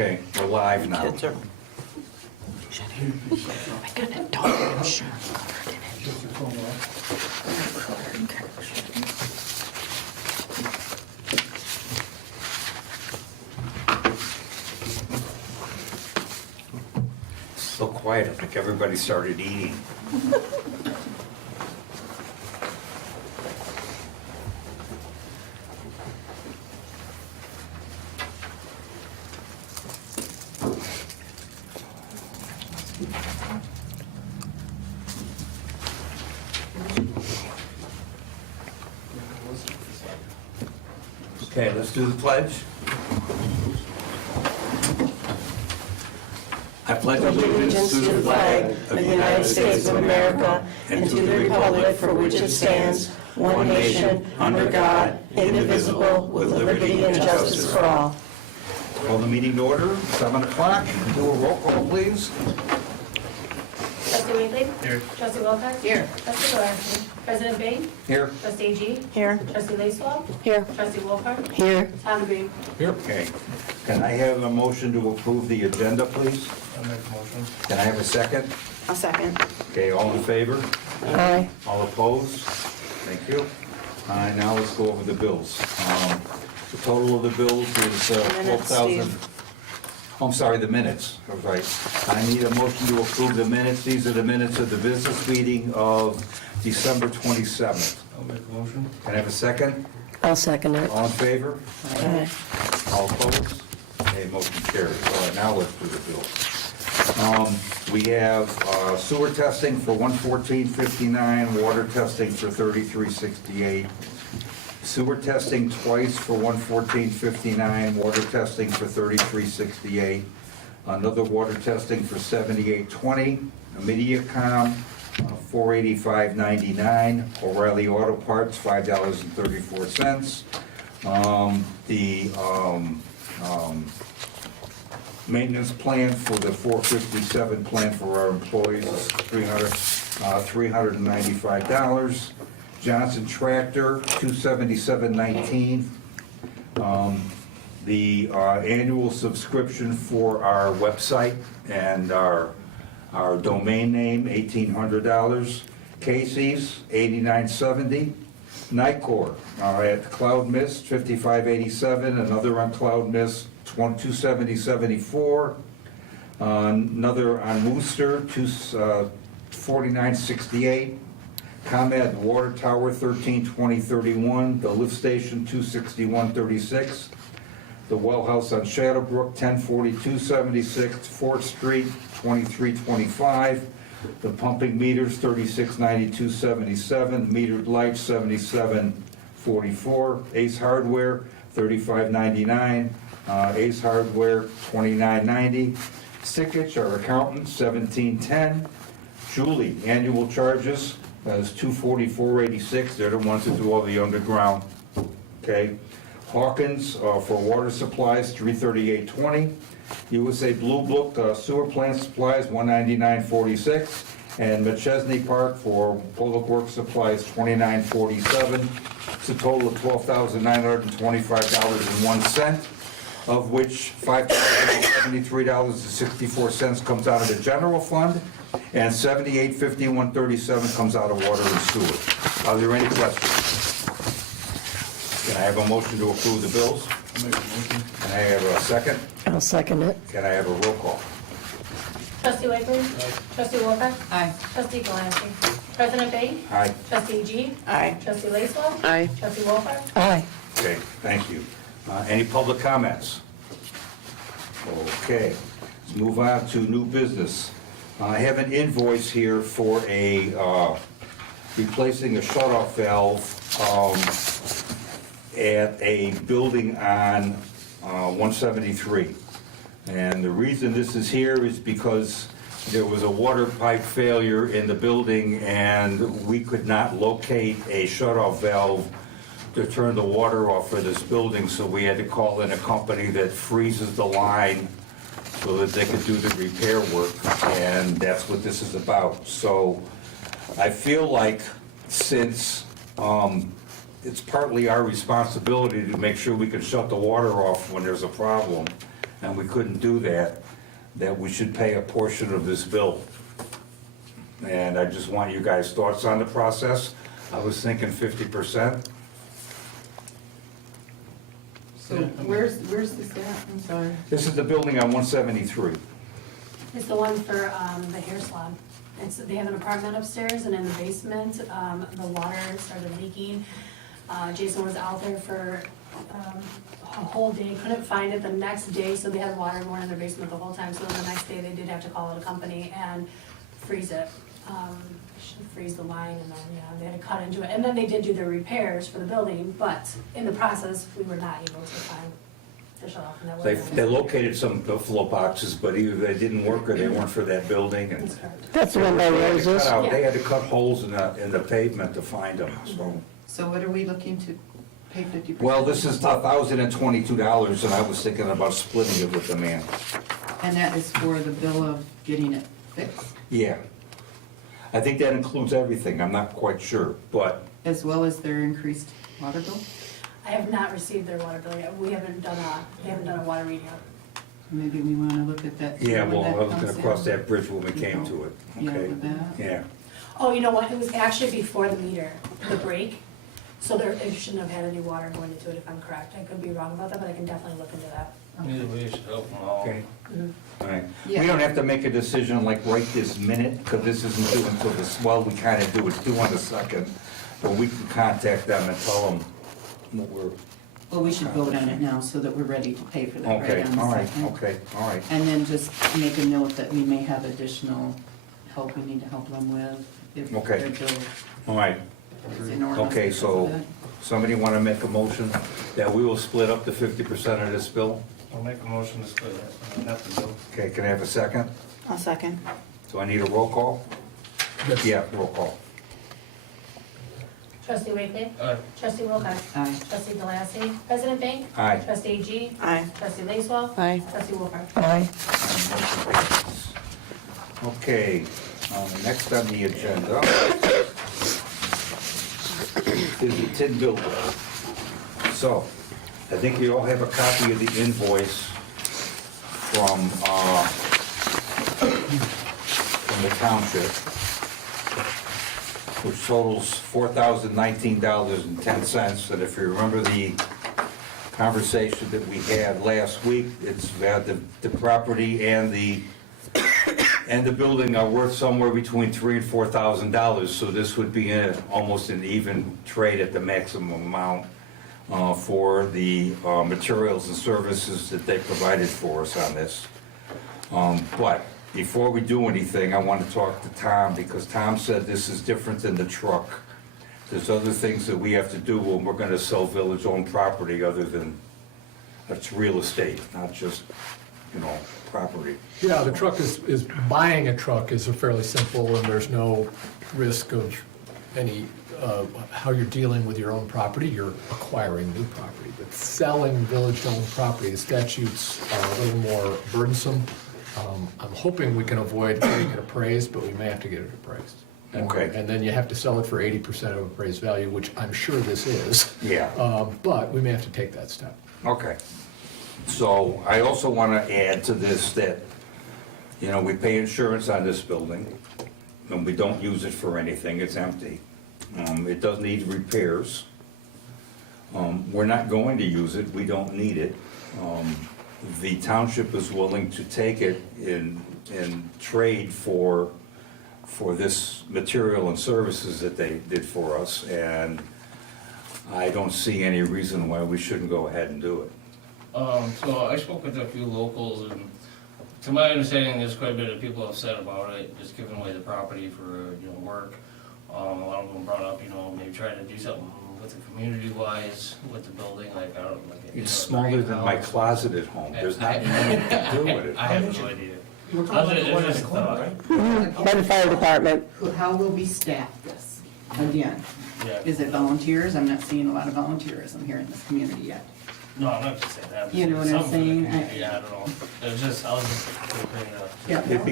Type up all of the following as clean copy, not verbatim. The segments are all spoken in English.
Okay, we're live now. Kids are. I got a dog shirt covered in it. So quiet, I think everybody started eating. Okay, let's do the pledge. I pledge Allegiance to the flag of the United States of America and to the republic for which it stands, one nation, under God, indivisible, with liberty and justice for all. Call the meeting to order, 7 o'clock. Do a roll call, please. Trustee Waitley? Here. Trustee Wilcox? Here. Trustee Gillespie? President Bain? Here. Trustee G? Here. Trustee Lacewell? Here. Trustee Wolford? Here. Tom Green? Here. Okay. Can I have a motion to approve the agenda, please? I'll make a motion. Can I have a second? A second. Okay, all in favor? Aye. All opposed? Thank you. Now let's go over the bills. The total of the bills is Minutes, 12,000. Steve. I'm sorry, the minutes, I was right. I need a motion to approve the minutes. These are the minutes of the business meeting of December 27th. I'll make a motion. Can I have a second? I'll second it. All in favor? Aye. All opposed? Okay, motion carries. All right, now let's do the bills. We have sewer testing for $114.59, water testing for $33.68. Sewer testing twice for $114.59, water testing for $33.68. Another water testing for $78.20. MediaCom, $485.99. O'Reilly Auto Parts, $5.34. The maintenance plan for the 457 plan for our employees is $395. Johnson Tractor, $277.19. The annual subscription for our website and our domain name, $1,800. Casey's, $89.70. Nightcore, at Cloud Mist, $55.87. Another on Cloud Mist, $270.74. Another on Worcester, $49.68. ComEd Water Tower, $1320.31. The lift station, $261.36. The well house on Shadowbrook, $1042.76. 4th Street, $2325. The pumping meters, $3692.77. Metered lights, $77.44. Ace Hardware, $35.99. Ace Hardware, $29.90. Sickich, our accountant, $17.10. Julie, annual charges is $244.86. They're the ones that do all the underground. Okay. Hawkins for water supplies, $338.20. USA Blue Book sewer plant supplies, $199.46. And McChesney Park for public works supplies, $29.47. It's a total of $12,925.01, of which $573.64 comes out of the general fund, and $78.51.37 comes out of water and sewer. Are there any questions? Can I have a motion to approve the bills? I'll make a motion. Can I have a second? I'll second it. Can I have a roll call? Trustee Waitley? Trustee Wilcox? Aye. Trustee Gillespie? President Bain? Aye. Trustee G? Aye. Trustee Lacewell? Aye. Trustee Wolford? Aye. Okay, thank you. Any public comments? Okay, let's move on to new business. I have an invoice here for replacing a shut-off valve at a building on 173. And the reason this is here is because there was a water pipe failure in the building and we could not locate a shut-off valve to turn the water off for this building, so we had to call in a company that freezes the line so that they could do the repair work, and that's what this is about. So I feel like since it's partly our responsibility to make sure we can shut the water off when there's a problem, and we couldn't do that, that we should pay a portion of this bill. And I just want you guys' thoughts on the process. I was thinking 50%. So where's this at? I'm sorry. This is the building on 173. It's the one for the hair salon. They have an apartment upstairs, and in the basement, the water started leaking. Jason was out there for a whole day, couldn't find it the next day, so they had water going in their basement the whole time. So then the next day, they did have to call out a company and freeze it. Freeze the line, and then, they had to cut into it. And then they did do their repairs for the building, but in the process, we were not able to find the shut off. And that They wasn't- located some flow boxes, but either they didn't work or they weren't for that building. And That's correct. That's the one by Rose's. They had to cut holes in the pavement to find them, so. So what are we looking to pay 50%? Well, this is $1,022, and I was thinking about splitting it with the man. And that is for the bill of getting it fixed, Yeah. I think that includes everything, I'm not quite sure, but, as well as their increased water bill? I have not received their water bill yet. We haven't done a water reading yet. Maybe we want to look at that too yeah, when well, that I was comes gonna cross in. that bridge when we came to it, Yeah, okay? with that. Yeah, Oh, you know what? It was actually before the meter, the break. So it shouldn't have had any water going into it, if I'm correct. I could be wrong about that, but I can definitely look into that. Either way, you should help them all. okay, Mhm. all right. Yeah. We don't have to make a decision like right this minute, because this isn't due until this, well, we kinda do, it's due on the 2nd, but we can contact them and tell them what we're, Well, we should vote on it now so that we're ready to pay for that okay, right on the all right, second. okay, all right. And then just make a note that we may have additional help we need to help them with if Okay. their bill All right, is enormous. okay, because so of that. somebody wanna make a motion that we will split up the 50% of this bill? I'll make a motion to split it, and have to go. Okay, can I have a second? I'll second. Do I need a roll call? Yeah, roll call. Trustee Wakefield? Aye. Trustee Wilcox? Aye. Trustee Delacy? President Bang? Aye. Trustee G? Aye. Trustee Lacewell? Aye. Trustee Wolford? Aye. Okay, next on the agenda is the tin building. So, I think you all have a copy of the invoice from the township, which totals $4,019.10. And if you remember the conversation that we had last week, it's about the property and the building are worth somewhere between $3,000 and $4,000. So this would be almost an even trade at the maximum amount for the materials and services that they provided for us on this. But before we do anything, I want to talk to Tom, because Tom said this is different than the truck. There's other things that we have to do when we're going to sell village-owned property other than, it's real estate, not just, property. Yeah, the truck is, buying a truck is a fairly simple, and there's no risk of any, how you're dealing with your own property, you're acquiring new property. But selling village-owned property, the statutes are a little more burdensome. I'm hoping we can avoid getting it appraised, but we may have to get it appraised. And- Okay. And then you have to sell it for 80% of appraised value, which I'm sure this is. Yeah. But we may have to take that step. Okay. So I also want to add to this that, we pay insurance on this building, and we don't use it for anything, it's empty. It does need repairs. We're not going to use it, we don't need it. The township is willing to take it in trade for this material and services that they did for us, and I don't see any reason why we shouldn't go ahead and do it. So I spoke with a few locals, and to my understanding, there's quite a bit of people upset about it, just giving away the property for, work. A lot of them brought up, maybe trying to do something with the community-wise, with the building, like, I don't, like. It's smaller than my closet at home, there's not anything to do with it. I have no idea. We're talking about the one in the corner, right? By the fire department. How will we staff this? Again, Yeah. is it volunteers? I'm not seeing a lot of volunteerism here in this community yet. No, I'm not just saying that. You know what I'm Something for the saying? community, I don't know. It was just, I was just bringing it up. Yeah. It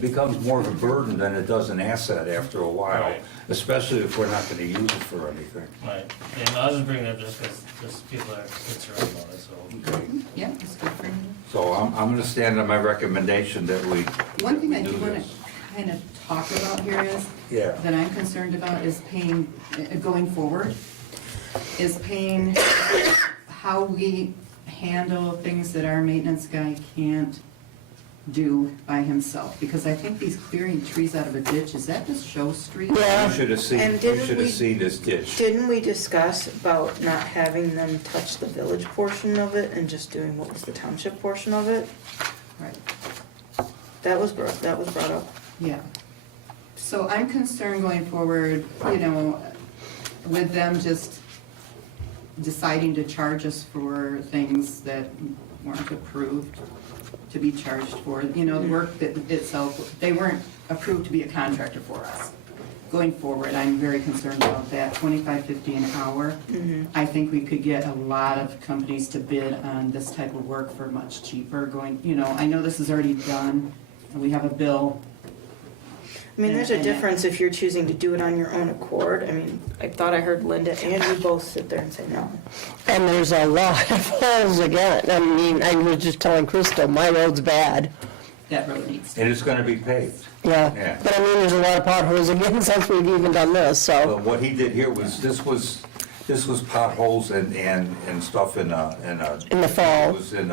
becomes more of a burden than it does an asset after a while, Right. especially if we're not gonna use it for anything. Right, and I was just bringing it up just because, just people are concerned about it, so. Okay. Yeah, it's good for you. So I'm gonna stand on my recommendation that we. One thing I do do want this. to kind of talk about here is, Yeah. that I'm concerned about is paying, going forward, is paying how we handle things that our maintenance guy can't do by himself. Because I think these clearing trees out of a ditch, is that just Show Street? Yeah. You should have seen, And you didn't should we- have seen this ditch. Didn't we discuss about not having them touch the village portion of it and just doing what was the township portion of it? Right, That was brought up. yeah. So I'm concerned going forward, you know, with them just deciding to charge us for things that weren't approved to be charged for. You know, the work that itself, they weren't approved to be a contractor for us. Going forward, I'm very concerned about that, $25.50 an hour. I think we could get a lot of companies to bid on this type of work for much cheaper going, you know, I know this is already done, and we have a bill. I mean, there's a And- difference if you're choosing to do it on your own accord. I mean, I thought I heard Linda and you both sit there and say no. And there's a lot of holes again. I mean, I was just telling Crystal, my road's bad. That road needs. And it's gonna be paved. Yeah. Yeah. But I mean, there's a lot of potholes again since we've even done this, so. But what he did here was, this was potholes and stuff in In the fall. It was in,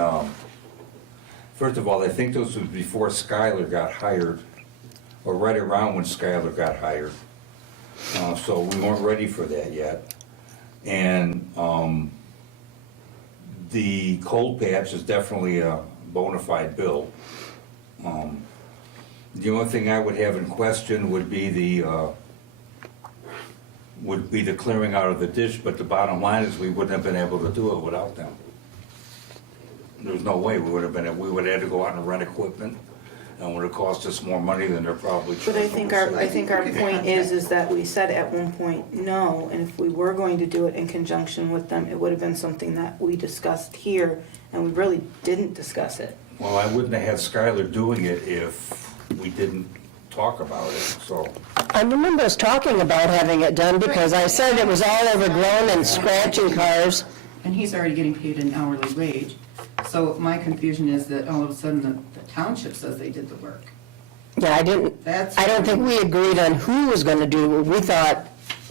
first of all, I think this was before Skylar got hired, or right around when Skylar got hired. So we weren't ready for that yet. And, the cold patch is definitely a bona fide bill. The only thing I would have in question would be the clearing out of the ditch, but the bottom line is we wouldn't have been able to do it without them. There's no way, we would have had to go out and rent equipment, and it would have cost us more money than they're probably But I charging. think our point is that we said at one point no, and if we were going to do it in conjunction with them, it would have been something that we discussed here, and we really didn't discuss it. Well, I wouldn't have had Skylar doing it if we didn't talk about it, so. I remember us talking about having it done because I said it was all overgrown and scratching cars. And he's already getting paid an hourly wage. So my confusion is that all of a sudden the township says they did the work. Yeah, I don't think we agreed on who was gonna do it. We thought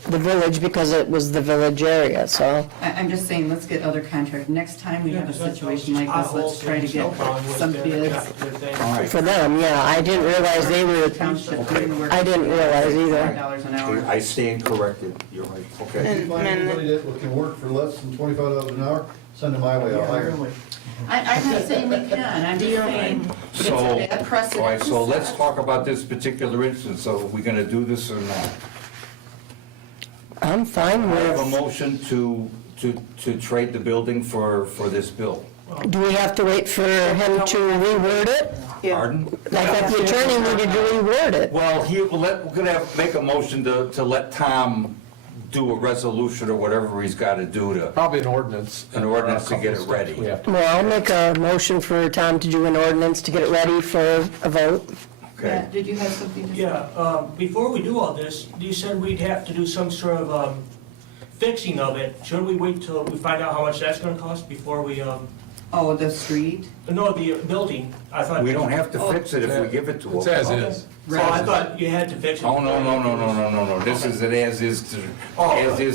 the village because it was the village area, so. I'm just saying, let's get other contract. Next time we have a situation like this, let's try to get some bids. All right, For them, yeah, I didn't realize they were, Township doing the work. I didn't realize either. $5 an hour. I stand corrected, you're right, okay. And- Find anybody that can work for less than $25 an hour, send them my way, I'll hire them. I'm not saying we can, I'm just saying, it's So, a bad precedent. all right, so let's talk about this particular instance, so are we gonna do this or not? I'm fine I have a with, motion to trade the building for this bill. do we have to wait for him to reword it? Yeah. Pardon? I thought the attorney needed to reword it. Well, we're gonna make a motion to let Tom do a resolution or whatever he's gotta do to, Probably an ordinance. An ordinance to get it A couple ready. steps we have to- Well, I'll make a motion for Tom to do an ordinance to get it ready for a vote. okay? Matt, did you have something to say? Yeah, before we do all this, you said we'd have to do some sort of fixing of it. Shouldn't we wait till we find out how much that's gonna cost before we, Oh, the street? no, the building? I thought. We don't have to fix it if we give it to It's him. as is. Oh, I thought you had to fix it. Oh, no, this is an as-is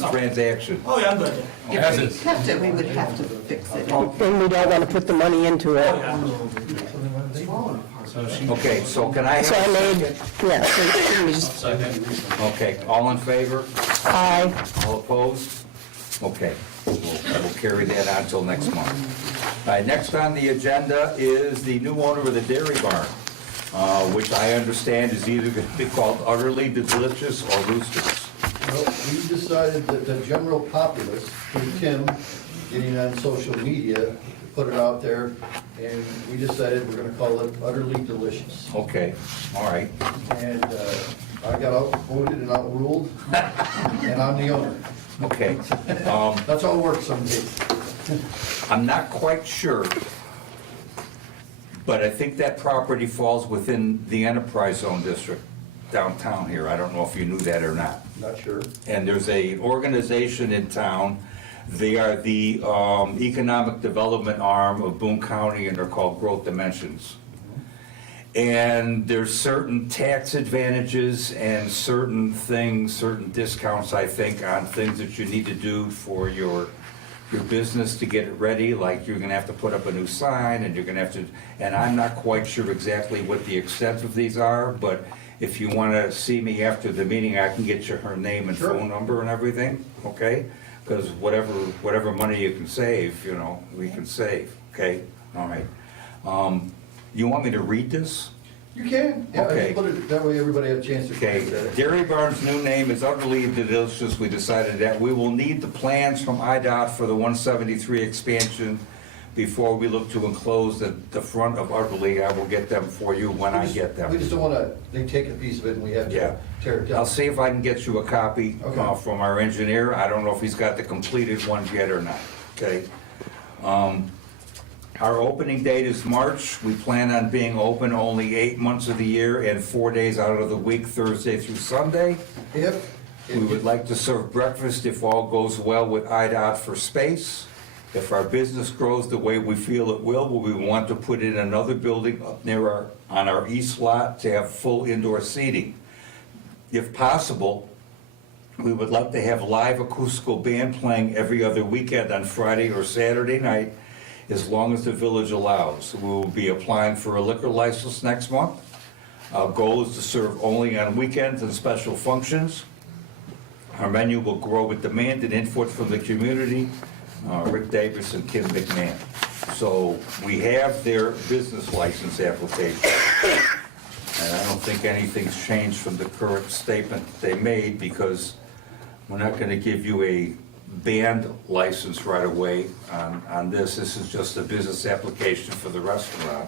transaction. Oh, yeah, I'm good then. As If we is. kept it, we would have to fix it. And we don't want to put the money into Oh, it. yeah. So she, Okay, so can I have? So I a made, second? yeah, so we just, second. Okay, all in favor? aye. All opposed? Okay, we'll carry that on till next month. All right, next on the agenda is the new owner of the dairy barn, which I understand is either going to be called Utterly Delicious or Roosters. Well, we decided that the general populace, through Kim, getting on social media, put it out there, and we decided we're gonna call it Utterly Delicious. Okay, all right. And I got outvoted and outruled, and I'm the owner. Okay. That's how it works some days. I'm not quite sure, but I think that property falls within the enterprise zone district downtown here. I don't know if you knew that or not. Not sure. And there's a organization in town, they are the economic development arm of Boone County, and they're called Growth Dimensions. And there's certain tax advantages and certain things, certain discounts, I think, on things that you need to do for your business to get it ready, like you're gonna have to put up a new sign, and you're gonna have to, and I'm not quite sure exactly what the extent of these are, but if you wanna see me after the meeting, I can get you her name and Sure. phone number and everything, okay? Because whatever money you can save, we can save, okay? All right. You want me to read this? You can, yeah, Okay. put it, that way everybody have a chance to Okay, glance at it. Dairy Barn's new name is Utterly Delicious. We decided that we will need the plans from IDOT for the 173 expansion before we look to enclose the front of Utterly. I will get them for you when I get We them. just don't wanna, they take a piece of it and we have Yeah. to tear it down. I'll see if I can get you a copy Okay. from our engineer. I don't know if he's got the completed ones yet or not, okay? Our opening date is March. We plan on being open only 8 months of the year and 4 days out of the week, Thursday through Sunday. If, We would like to serve breakfast if all goes well with IDOT for space. If our business grows the way we feel it will, we want to put in another building up near on our east lot to have full indoor seating. If possible, we would like to have live acoustical band playing every other weekend on Friday or Saturday night, as long as the village allows. We will be applying for a liquor license next month. Our goal is to serve only on weekends and special functions. Our menu will grow with demand and input from the community, Rick Davis and Kim McMahon. So we have their business license application. And I don't think anything's changed from the current statement they made, because we're not gonna give you a band license right away on this. This is just a business application for the restaurant.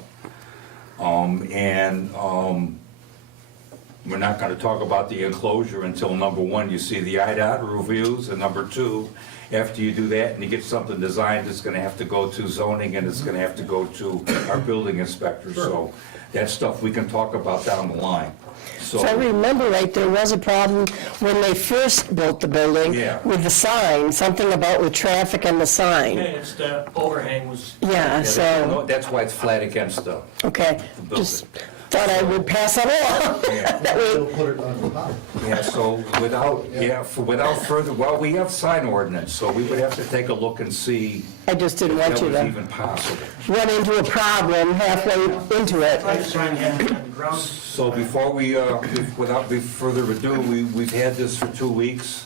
We're not gonna talk about the enclosure until number one, you see the IDOT reviews, and number two, after you do that and you get something designed, it's gonna have to go to zoning and it's gonna have to go to our building inspector. So that's stuff we can talk about down the line. If I remember right, there was a problem when they first built the building Yeah. with the sign, something about with traffic and the Yeah, sign. it's the overhang was, Yeah, so, That's why it's flat against the okay, just thought I would pass that along. Yeah. That they'll way, put it on top. Yeah, so without further, well, we have sign ordinance, so we would have to take a look and see I just didn't if want that you was to even possible. run into a problem halfway into it. I sign had on the ground. So before without further ado, we've had this for 2 weeks,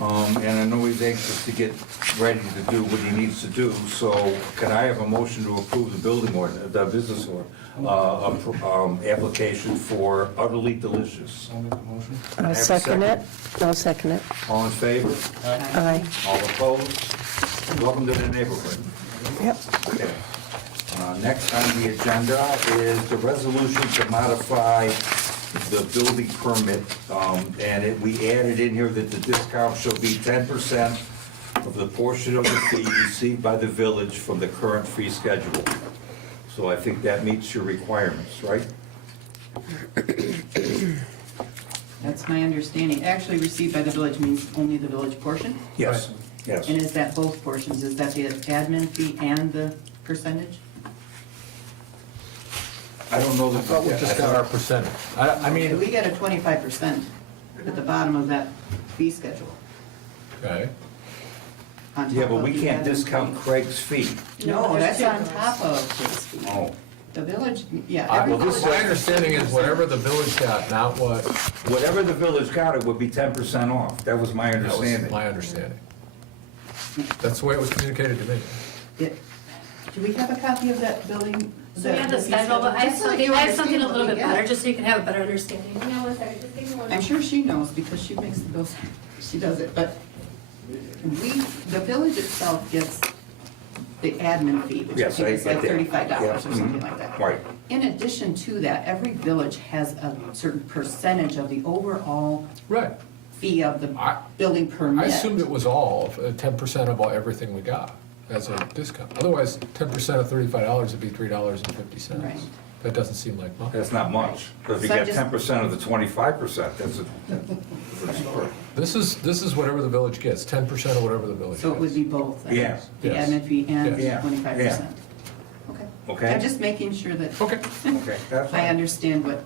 and I know he's anxious to get ready to do what he needs to do, so can I have a motion to approve the building order, the business order, application for Utterly Delicious? I'll make the motion. I'll second it. I'll second it. All in favor? Aye. All opposed? Welcome to the neighborhood. Yep. Okay. Next on the agenda is the resolution to modify the building permit, and we added in here that the discount shall be 10% of the portion of the fee received by the village from the current fee schedule. So I think that meets your requirements, right? That's my understanding. Actually received by the village means only the village portion? Yes, yes. And is that both portions? Is that the admin fee and the percentage? I don't know that. I thought we just got our percentage. I mean, We get a 25% at the bottom of that fee schedule. okay, on Yeah, top but of we the can't admin discount fee. Craig's fee. No, there's that's on two. top of his fee. Oh, The village, yeah. well, every this, my village- understanding is whatever the village got, not what, whatever the village got, it would be 10% off. That was my that was understanding. my understanding. That's the way it was communicated to me. It- Do we have a copy of that building? So we have the schedule, but I have Just so that something, you I have something a understand little what bit we better, get. just so you can have a better understanding. Hang on one second, just give me one. I'm sure she knows because she makes the bills, she does it, but the village itself gets the admin fee, which I Yes, think is I like get that. $35 or Yeah, something mhm. like that. Right. In addition to that, every village has a certain percentage of the overall Right. fee of the I- building permit. I assumed it was all, 10% of everything we got. as a discount. Otherwise, 10% of $35 would be $3.50. Right. That doesn't seem like much. That's not much. But if you So I'm get just- 10% of the 25%, that's a good start. This is whatever the village gets, 10% of whatever the village gets. So it would be both then? Yeah. The Yes. admin fee and Yeah. 25%? Okay. Okay? I'm just making sure that Okay. Okay, that's I fine. understand what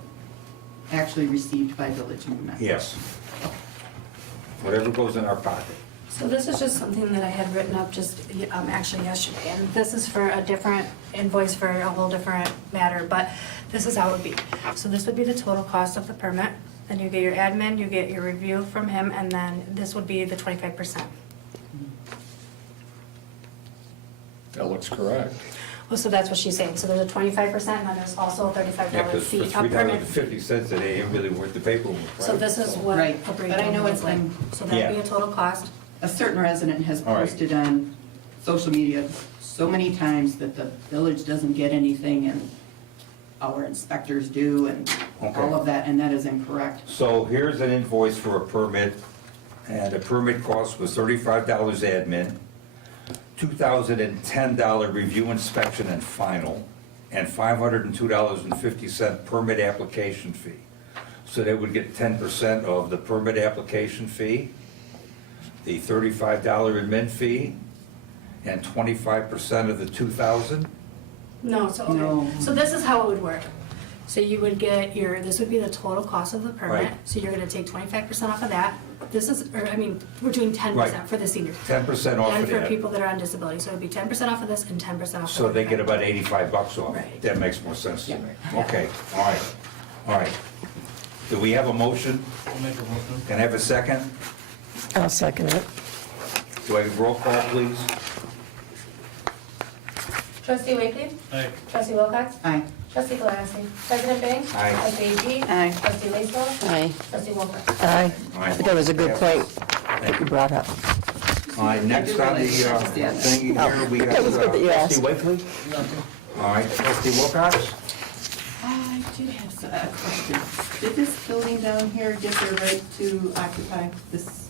actually received by Village Movement. Yes. Whatever goes in our pocket. So this is just something that I had written up just, actually yesterday, and this is for a different invoice for a whole different matter, but this is how it would be. So this would be the total cost of the permit, then you get your admin, you get your review from him, and then this would be the 25%. That looks correct. Well, so that's what she's saying, so there's a 25%, and then there's also a $35 Yeah, because fee, for a permit. $3.50, it ain't really worth the paperwork, right? So this is what Right, a but I breakdown know looks it's like. been- So that'd be Yeah. a total cost. A certain resident has All right. posted on social media so many times that the village doesn't get anything and our inspectors do and all Okay. of that, and that is incorrect. So here's an invoice for a permit, and the permit cost was $35 admin, $2,010 review inspection and final, and $502.50 permit application fee. So they would get 10% of the permit application fee, the $35 admin fee, and 25% of the 2,000? No, so, No. okay, so this is how it would work. So you would get your, this would be the total cost of the permit, Right. so you're gonna take 25% off of that. This is, or, I mean, we're doing 10% Right. for the seniors. 10% off And of for that. people that are on disability, so it'd be 10% off of this and 10% off of So they get 35%. about $85 off. Right. That makes more sense to me. Yeah. Okay, all right, all right. Do we have a motion? I'll make a motion. Can I have a second? I'll second it. Do I have a roll call, please? Trustee Wakefield? Aye. Trustee Wilcox? Aye. Trustee Galancy? President Bang? Aye. Trustee Agee? Aye. Trustee Lacewell? Aye. Trustee Wolfer? Aye. All right. That was a good point that you brought up. All right, next on the thing here, we got That was good that you trustee asked. Wakely. All right, trustee Wilcox? I did have a question. Did this building down here get their right to occupy this?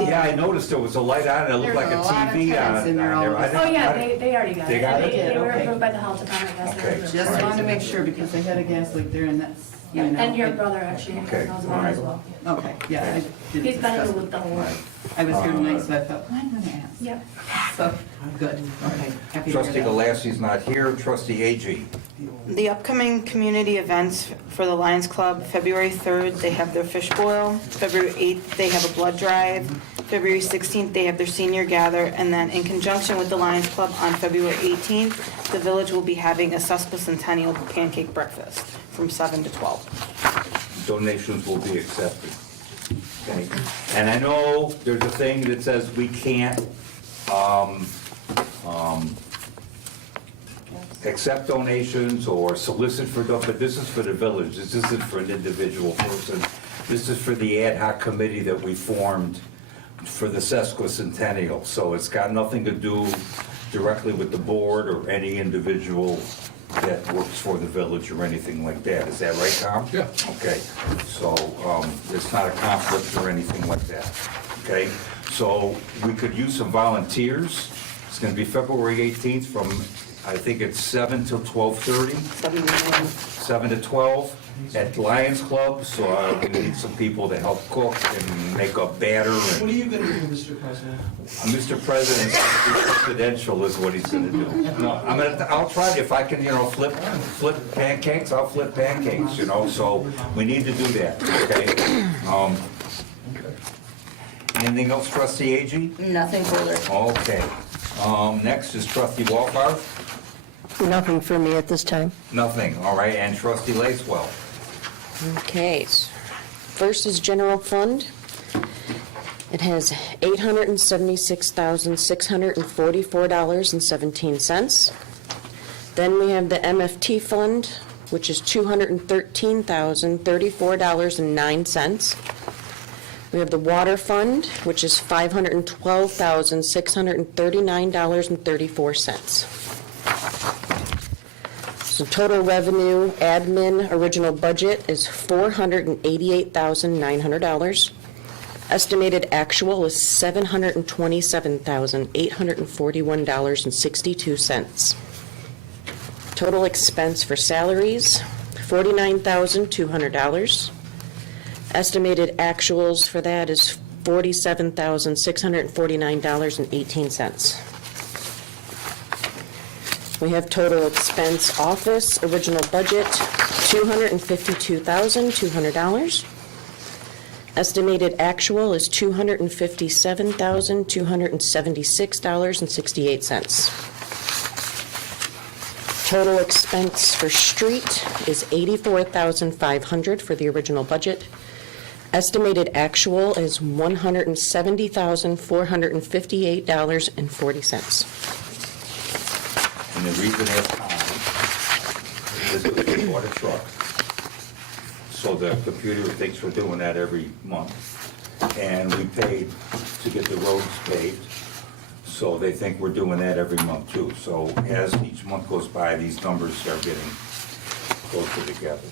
Yeah, I noticed there was a light on, it looked There's like a a lot of TV tenants on in there all there. of a I sudden. Oh, didn't- yeah, I didn't- they already got it. They got it? They were Okay. approved by the health department, yes. they were Okay. approved. Just wanted to make sure because they had a gas leak there and that's, Yeah, you know. and your brother actually Okay, knows all about it as right. well. Okay, yeah, I didn't He's been in discuss the it. loop the whole way. I was here tonight, so I thought, well, I'm gonna ask. Yep. So, good, okay. Happy to Trustee hear that. Galassi's not here, trustee Agee. The upcoming community events for the Lions Club, February 3rd, they have their fish boil. February 8th, they have a blood drive. February 16th, they have their senior gather. And then in conjunction with the Lions Club on February 18th, the village will be having a sesquicentennial pancake breakfast from 7 to 12. Donations will be accepted. Okay, and I know there's a thing that says we can't, accept donations or solicit for, but this is for the village, this isn't for an individual person. This is for the ad hoc committee that we formed for the sesquicentennial, so it's got nothing to do directly with the board or any individual that works for the village or anything like that. Is that right, Tom? Yeah. Okay, so it's not a conflict or anything like that, okay? So we could use some volunteers. It's gonna be February 18th from, I think it's 7 till 12:30, 7 to 12 at Lions Club. So we need some people to help cook and make a batter. What are And you gonna do, Mr. President? Mr. President, presidential is what he's gonna do. No, I'll try it. If I can, flip pancakes, I'll flip pancakes, so we need to do that, okay? Anything else, trustee Agee? Nothing further. Okay. Next is trustee Walkoff. Nothing for me at this time. Nothing, all right, and trustee Lacewell. Okay, first is general fund. It has $876,644.17. Then we have the MFT fund, which is $213,034.09. We have the water fund, which is $512,639.34. So total revenue, admin, original budget is $488,900. Estimated actual is $727,841.62. Total expense for salaries, $49,200. Estimated actuals for that is $47,649.18. We have total expense office, original budget, $252,200. Estimated actual is $257,276.68. Total expense for street is $84,500 for the original budget. Estimated actual is $170,458.40. And the reason it's high is because we bought a truck. So the computer thinks we're doing that every month. And we paid to get the roads paved. So they think we're doing that every month too. So as each month goes by, these numbers are getting closer together.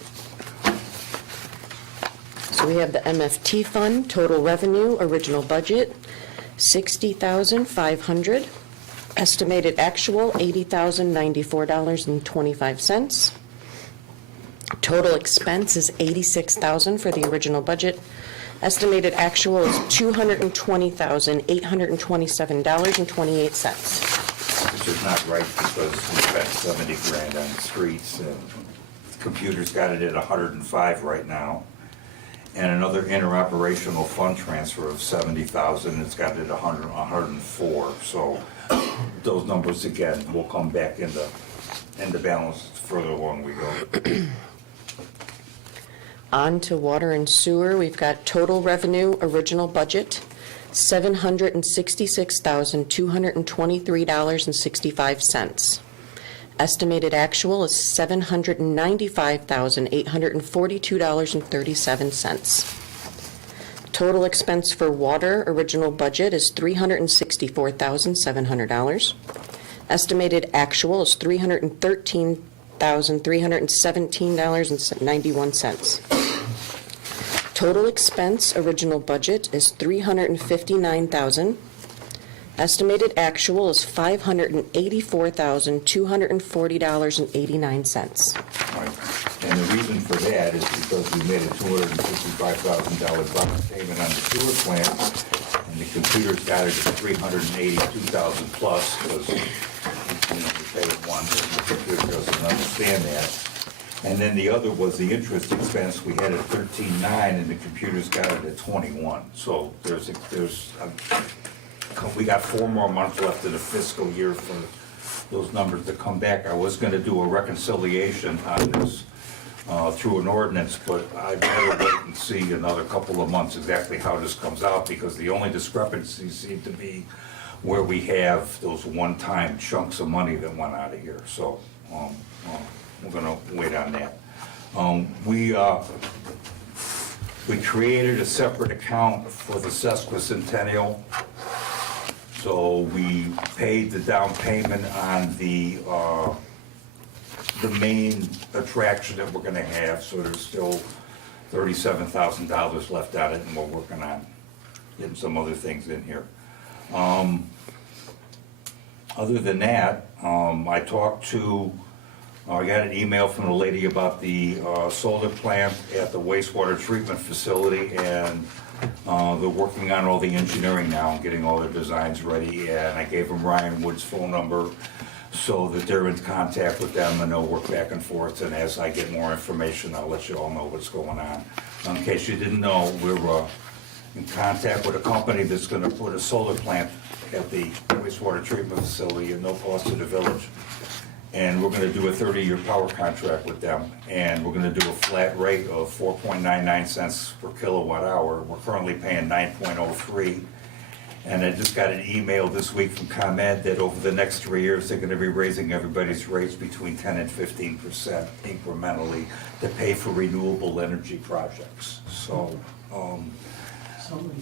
So we have the MFT fund, total revenue, original budget, $60,500. Estimated actual, $80,094.25. Total expense is $86,000 for the original budget. Estimated actual is $220,827.28. Which is not right because we spent 70 grand on streets and the computer's got it at 105 right now. And another interoperational fund transfer of 70,000, it's got it at 104. So those numbers again will come back in the balance further along we go. On to water and sewer, we've got total revenue, original budget, $766,223.65. Estimated actual is $795,842.37. Total expense for water, original budget is $364,700. Estimated actual is $313,317.91. Total expense, original budget is $359,000. Estimated actual is $584,240.89. Right. And the reason for that is because we made a $255,000 down payment on the sewer plant, and the computer's got it at $382,000 plus, because we pay it once, and the computer doesn't understand that. And then the other was the interest expense, we had it at 13.9, and the computer's got it at 21. So we got 4 more months left of the fiscal year for those numbers to come back. I was gonna do a reconciliation on this through an ordinance, but I'd better wait and see another couple of months exactly how this comes out, because the only discrepancies seem to be where we have those one-time chunks of money that went out of here. So we're gonna wait on that. We created a separate account for the sesquicentennial. So we paid the down payment on the main attraction that we're gonna have, so there's still $37,000 left on it, and we're working on getting some other things in here. Other than that, I got an email from a lady about the solar plant at the wastewater treatment facility, and they're working on all the engineering now and getting all their designs ready, and I gave them Ryan Wood's phone number so that they're in contact with them and they'll work back and forth, and as I get more information, I'll let you all know what's going on. In case you didn't know, we're in contact with a company that's gonna put a solar plant at the wastewater treatment facility at no cost to the village. And we're gonna do a 30-year power contract with them, and we're gonna do a flat rate of 4.99 cents per kilowatt hour. We're currently paying 9.03. And I just got an email this week from ComEd that over the next 3 years, they're gonna be raising everybody's rates between 10 and 15% incrementally to pay for renewable energy projects. So,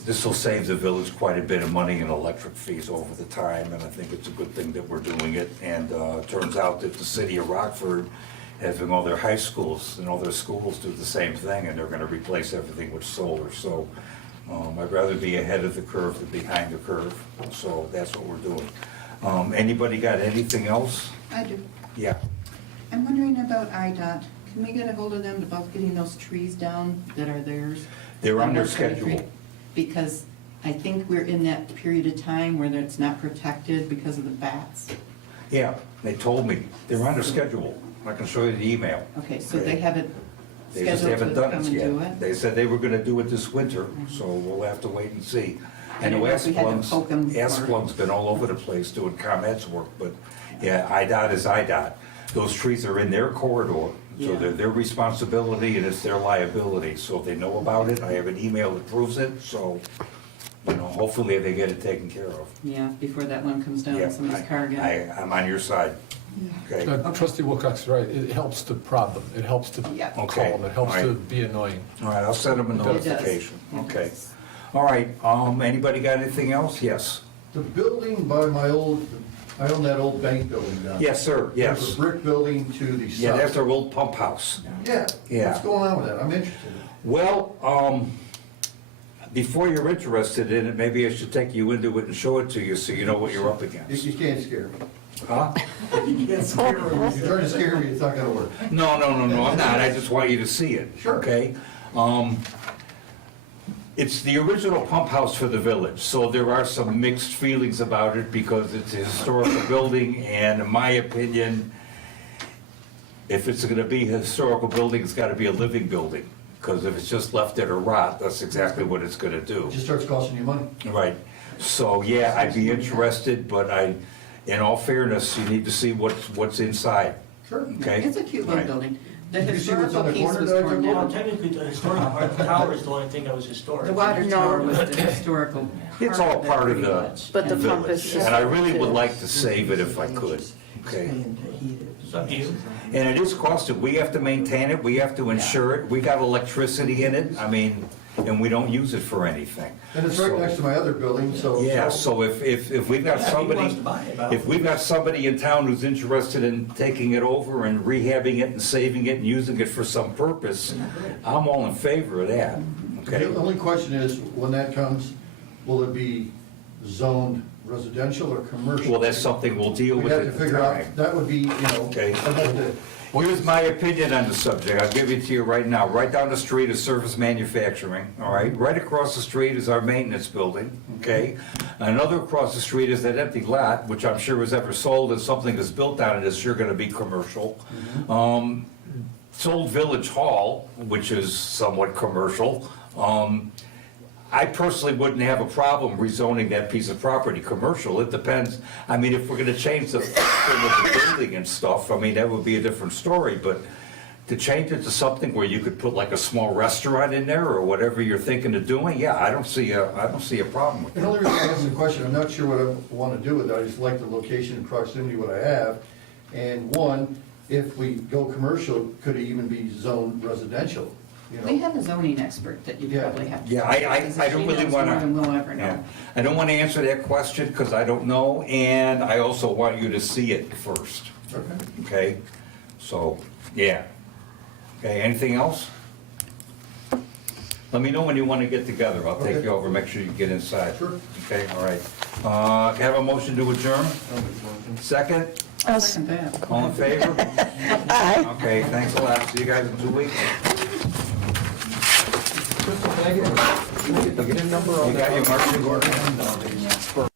this will save the village quite a bit of money in electric fees over the time, and I think it's a good thing that we're doing it. And it turns out that the city of Rockford, having all their high schools and all their schools do the same thing, and they're gonna replace everything with solar. So I'd rather be ahead of the curve than behind the curve, so that's what we're doing. Anybody got anything else? I do. Yeah. I'm wondering about IDOT. Can we get a hold of them about getting those trees down that are theirs? They're on their West Country schedule. Creek? Because I think we're in that period of time where it's not protected because of the bats. Yeah, they told me, they're on their schedule. I can show you the email. Okay, so they have it They just scheduled haven't to done come it and do yet. it? They said they were gonna do it this winter, so we'll have to wait and see. I know didn't know if we had to poke 'em or- Asplund's been all over the place doing ComEd's work, but yeah, IDOT is IDOT. Those trees are in their corridor, so Yeah. they're their responsibility and it's their liability. So if they know about it, I have an email that proves it, so, hopefully they get it taken care of. Yeah, before that one comes down Yeah, and somebody's car again. I'm on your side, okay? Trustee Wilcox is right, it helps to prod them, it helps to Yeah. call Okay. them, it helps All to right. be annoying. All right, I'll send them a It does. notification, It okay. does. All right, anybody got anything else? Yes. The building by I own that old bank building down there. Yes, sir, There's yes. a brick building to the south. Yeah, that's our old pump house. Yeah, Yeah. what's going on with that? I'm interested. Well, before you're interested in it, maybe I should take you into it and show it to you so you know what you're up against. You can't scare me. Huh? You can't scare me. If you're trying to scare me, it's not gonna work. No, I'm not. I just want you to see it. Sure. Okay? It's the original pump house for the village, so there are some mixed feelings about it because it's a historical building, and in my opinion, if it's gonna be a historical building, it's gotta be a living building. Because if it's just left there to rot, that's exactly what it's gonna do. It just starts costing you money. Right. So, yeah, I'd be interested, but in all fairness, you need to see what's inside, Sure. okay? It's a cute little Right. building. The Did you see what's on historical the piece corner was that I torn took Well, down. technically, the historical part of the tower is the only thing that was historic. The water No. tower was the historical. It's all that part of pretty the much. But the pump is village, and I really would historic, too. like to save it if I could, okay? It's up to you. And it is costed, we have to maintain it, we have to insure it, we got electricity in it, and we don't use it for anything. And it's right So- next to my other building, so. Yeah, so if we've got Yeah, if he somebody, wants to buy it, but- if we've got somebody in town who's interested in taking it over and rehabbing it and saving it and using it for some purpose, I'm all in favor of that, okay? The only question is, when that comes, will it be zoned residential or commercial? Well, that's something we'll deal We with have at to the figure time. out, that would be, Okay. I'd like to- Well, here's my opinion on the subject, I'll give it to you right now. Right down the street is Service Manufacturing, all right? Right across the street is our maintenance building, okay? Another across the street is that empty lot, which I'm sure was ever sold, and something is built on it is sure gonna be commercial. It's Old Village Hall, which is somewhat commercial. I personally wouldn't have a problem rezoning that piece of property commercial. It depends, if we're gonna change the footprint of the building and stuff, that would be a different story, but to change it to something where you could put like a small restaurant in there or whatever you're thinking of doing, yeah, I don't see a problem with The it. only reason I asked the question, I'm not sure what I want to do with it, I just like the location and proximity what I have. And one, if we go commercial, could it even be zoned residential? We have a zoning expert that you Yeah. probably have. to Yeah, talk to, I because don't she really knows wanna. more than we'll ever Yeah. know. I don't wanna answer that question, because I don't know, and I also want you to see it first. Okay. Okay, so, yeah. Okay, anything else? Let me know when you want to get together, I'll take Okay. you over, make sure you get inside. Sure. Okay, all right. Can I have a motion to adjourn? Second? Second that. All in favor? Aye. Okay, thanks a lot, see you guys in 2 weeks. Can I get a number on You that? got your marching orders?